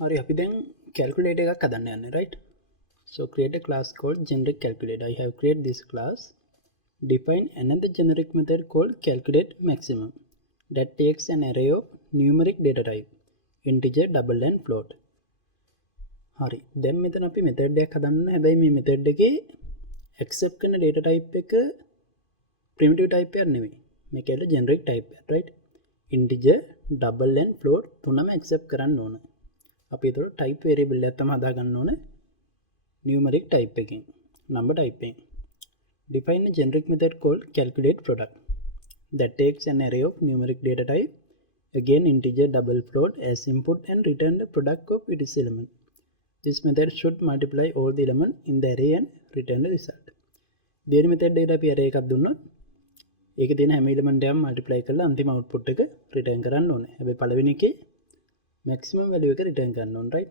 හරි අපි දැන් calculator එකක් හදන්න යන්නේ right. So create a class called generic calculator. I have created this class. Define another generic method called calculate maximum that takes an array of numeric data type integer, double and float. හරි දැන් මෙතන අපි method එකක් හදන්න. හැබැයි මේ method එකේ accept කරන data type එක primitive type එකක් නෙවෙයි. මේක ඇතුළේ generic type එකක් right. integer, double and float තුනම accept කරන්න ඕන. අපි ඒතර type variable එකක් තමයි හදා ගන්න ඕනේ numeric type එකකින් number type එකෙන්. Define a generic method called calculate product that takes an array of numeric data type, again integer, double, float as input and return the product of its element. This method should multiply all the elements in the array and return the result. දෙවෙනි method එකට අපි array එකක් දුන්නොත් ඒකේ තියෙන හැම element එකම multiply කරලා අන්තිම output එක return කරන්න ඕනේ. හැබැයි පළවෙනි එකේ maximum value එක return කරන්න ඕනේ right.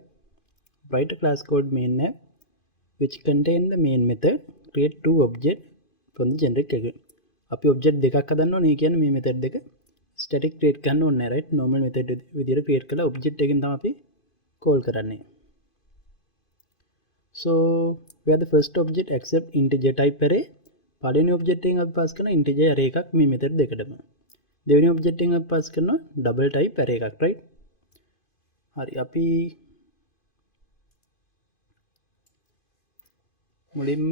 Write a class called main app which contain the main method. Create two objects from the generic calculator. අපි object දෙකක් හදන්න ඕනේ. ඒ කියන්නේ මේ method දෙක static create කරන්න ඕනේ නෑ right. normal method විදියට create කරලා object එකකින් තමයි අපි call කරන්නේ. So where the first object accept integer type array. පළවෙනි object එකෙන් අපි pass කරන integer array එකක් මේ method දෙකටම. දෙවෙනි object එකෙන් අපි pass කරන double type array එකක් right. හරි අපි මුලින්ම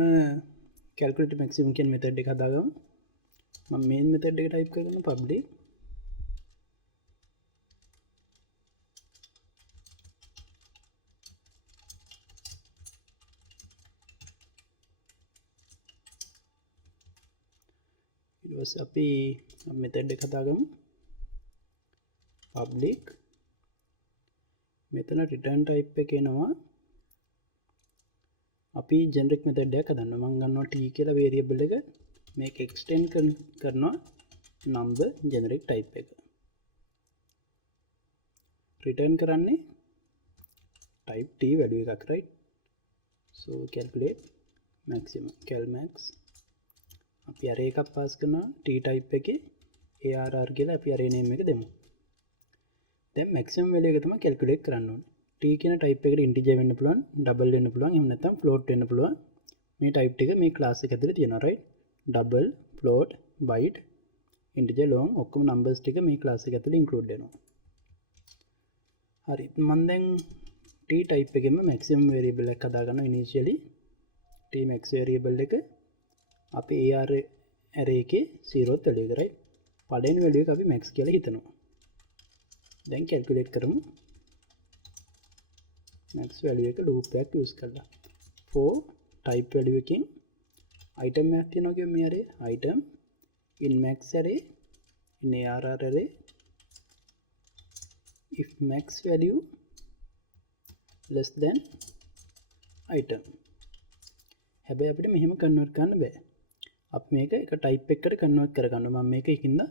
calculate maximum කියන method එක හදාගමු. මම main method එක type කරගෙන public ඊට පස්සේ අපි method එක හදාගමු public. මෙතන return type එක එනවා අපි generic method එකක් හදන්න. මම ගන්නවා t කියලා variable එක මේක extend කරනවා number generic type එක. return කරන්නේ type t value එකක් right. so calculate maximum cal max අපි array එකක් pass කරනවා t type එකේ arr කියලා අපි array name එක දෙමු. දැන් maximum value එක තමයි calculate කරන්න ඕනේ. t කියන type එකට integer වෙන්න පුළුවන්, double වෙන්න පුළුවන්, එහෙම නැත්නම් float වෙන්න පුළුවන්. මේ type ටික මේ class එක ඇතුලේ තියෙනවා right. double, float, byte, integer, long ඔක්කොම numbers ටික මේ class එක ඇතුලේ include වෙනවා. හරි මම දැන් t type එකෙම maximum variable එකක් හදා ගන්නවා initially. t max variable එක අපි array එකේ 0th value එක right. පළවෙනි value එක අපි max කියලා හිතනවා. දැන් calculate කරමු. max value එක loop එකක් use කරලා for type value එකකින් item එකක් තියෙනවා කියමු මේ array item in max array in arr array if max value less than item. හැබැයි අපිට මෙහෙම convert කරන්න බෑ. අපි මේක එක type එකකට convert කරගන්නවා. මම මේක එකින්ද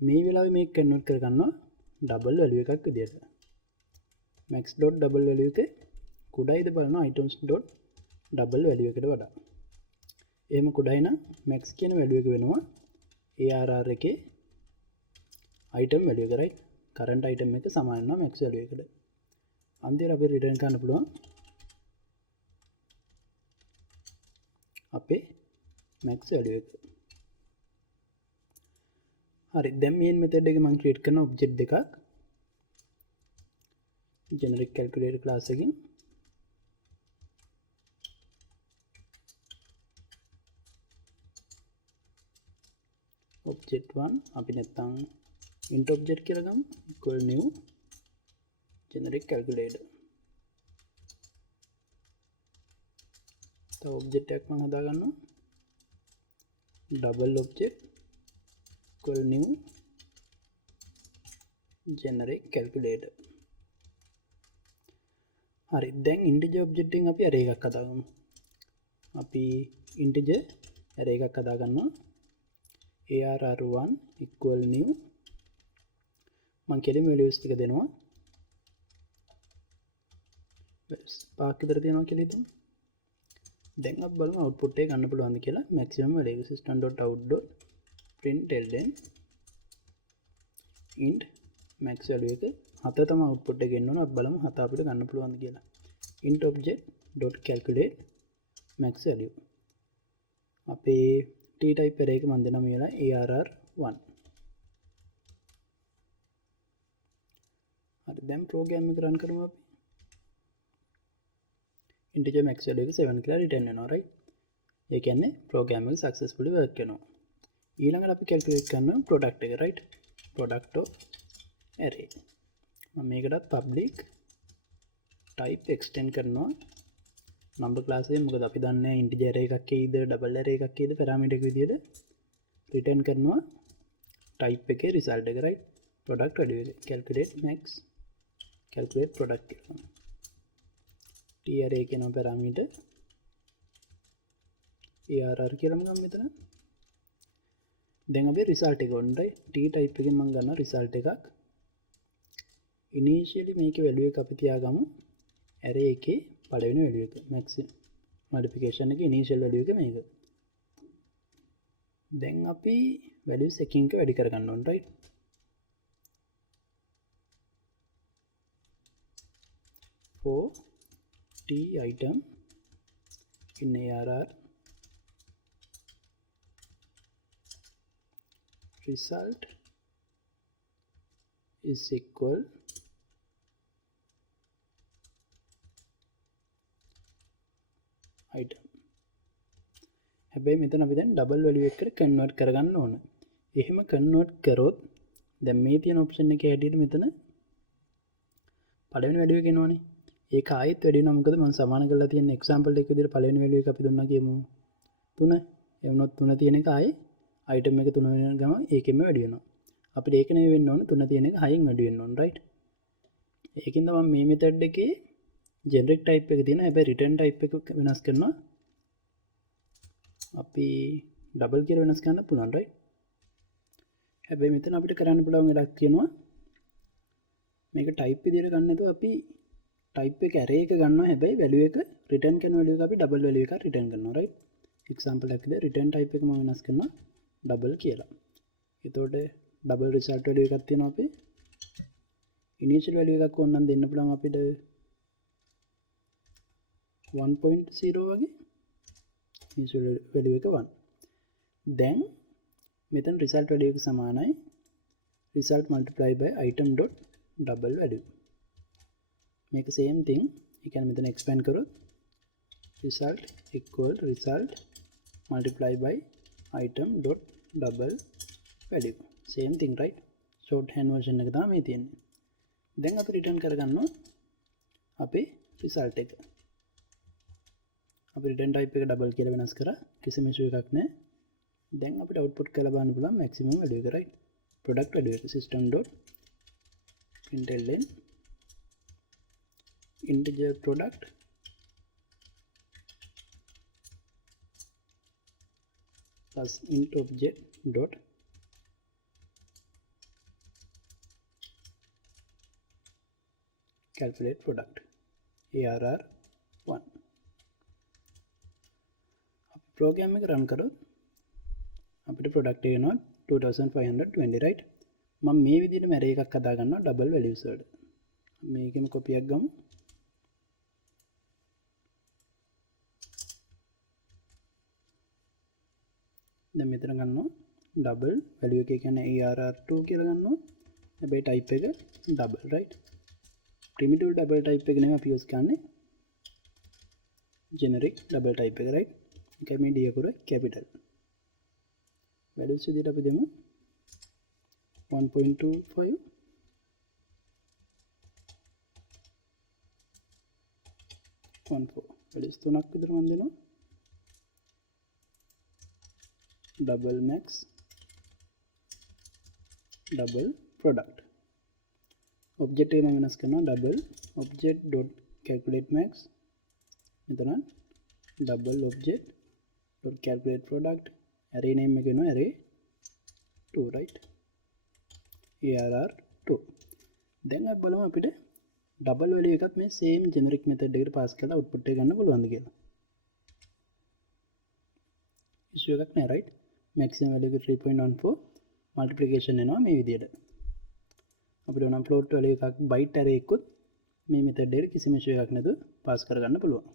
මේ වෙලාවේ මේක convert කරගන්නවා double value එකක් විදියට. max dot double value එක කුඩායිද බලනවා items dot double value එකට වඩා. එහෙම කුඩායි නම් max කියන value එක වෙනවා arr එකේ item value එක right. current item එක සමාන වෙනවා max value එකට. අන්තිමට අපි return කරන්න පුළුවන් අපේ max value එක. හරි දැන් main method එකේ මම create කරන object දෙකක් generic calculator class එකකින් object 1 අපි නැත්තම් int object කියලා ගමු equal new generic calculator. තව object එකක් මම හදා ගන්නවා double object equal new generic calculator. හරි දැන් integer object එකෙන් අපි array එකක් හදාගමු. අපි integer array එකක් හදා ගන්නවා arr1 equal new මම කෙලිම values ටික දෙනවා පාක් විතර දෙනවා කියලා හිතමු. දැන් අපි බලමු output එක ගන්න පුළුවන්ද කියලා. maximum value system.out.println int max value එක 7 තමයි output එක එන්න ඕන. අපි බලමු 7 අපිට ගන්න පුළුවන්ද කියලා. int object dot calculate max value. අපේ t type array එක මම දෙනවා මෙලා arr1. හරි දැන් program එක run කරමු අපි. integer max value එක 7 කියලා return වෙනවා right. ඒ කියන්නේ program එක successfully work වෙනවා. ඊළඟට අපි calculate කරනවා product එක right. product of array. මම මේකටත් public type extend කරනවා number class එකේ. මොකද අපි දන්නේ integer array එකක් එයිද double array එකක් එයිද parameter එක විදියට return කරනවා type එකේ result එක right. product value එක calculate max calculate product කියලා. t array කියන parameter arr කියලා මම ගන්න මෙතන. දැන් අපි result එක ගන්න right. t type එකෙන් මම ගන්නවා result එකක්. initially මේකේ value එක අපි තියාගමු array එකේ පළවෙනි value එක max multiplication එකේ initial value එක මේක. දැන් අපි values එකකින් එක වැඩි කරගන්න ඕන right. for t item in arr result is equal item. හැබැයි මෙතන අපි දැන් double value එකකට convert කරගන්න ඕන. එහෙම convert කරොත් දැන් මේ තියෙන option එකේ හැටියට මෙතන පළවෙනි value එක එනවනේ. ඒක ආයෙත් වැඩි වෙනවා. මොකද මම සමාන කරලා තියෙන example එක විදිහට පළවෙනි value එක අපි දුන්නා කියමු 3. ඒ වුණොත් 3 තියෙන එක ආයේ item එක 3 වෙන ගම ඒකෙම වැඩි වෙනවා. අපිට ඒක නෙවෙයි වෙන්න ඕන 3 තියෙන එක 6න් වැඩි වෙන්න ඕන right. ඒකින්ද මම මේ method එකේ generic type එක තියෙනවා. හැබැයි return type එක වෙනස් කරනවා. අපි double කියලා වෙනස් කරන්න පුළුවන් right. හැබැයි මෙතන අපිට කරන්න පුළුවන් වැඩක් කියනවා මේක type විදිහට ගන්න නැතුව අපි type එක array එක ගන්නවා. හැබැයි value එක return කරන value එක අපි double value එකක් return කරනවා right. example එකකද return type එක මම වෙනස් කරනවා double කියලා. එතකොට double result value එකක් තියෙනවා අපි. initial value එකක් ඕනනම් දෙන්න පුළුවන් අපිට 1.0 වගේ. initial value එක 1. දැන් මෙතන result value එක සමානයි result multiply by item dot double value. මේක same thing. ඒ කියන්නේ මෙතන expand කරොත් result equal result multiply by item dot double value. same thing right. shorthand version එක තමයි මේ තියෙන්නේ. දැන් අපි return කරගන්නවා අපේ result එක. අපි return type එක double කියලා වෙනස් කරා. කිසිම issue එකක් නැහැ. දැන් අපිට output කරලා බලන්න පුළුවන් maximum value එක right. product value එක system dot println integer product plus int object dot calculate product arr1. program එක run කරොත් අපිට product එක එනවා 2520 right. මම මේ විදිහටම array එකක් හදා ගන්නවා double values වලට. මේකෙම copy එකක් ගමු. දැන් මෙතන ගන්නවා double value එක කියන්නේ arr2 කියලා ගන්නවා. හැබැයි type එක double right. primitive double type එක නෙමෙයි අපි use කරන්නේ generic double type එක right. ඒකයි මේ d අකුර capital. values විදිහට අපි දෙමු 1.25 14 values තුනක් විතර මම දෙනවා. double max double product. object එක මම වෙනස් කරනවා double object dot calculate max. මෙතන double object dot calculate product. array name එක වෙනවා array 2 right. arr2. දැන් අපි බලමු අපිට double value එකත් මේ same generic method එකට pass කරලා output එක ගන්න පුළුවන්ද කියලා. issue එකක් නෑ right. maximum value එක 3.14 multiplication එනවා මේ විදිහට. අපිට නම් ෆ්ලෝට් වැලියු එකක් බයිට් ඇරේ එකකුත් මේ මෙතඩ් එකට කිසිම ඉෂුව එකක් නැතුව පාස් කරගන්න පුළුවන්.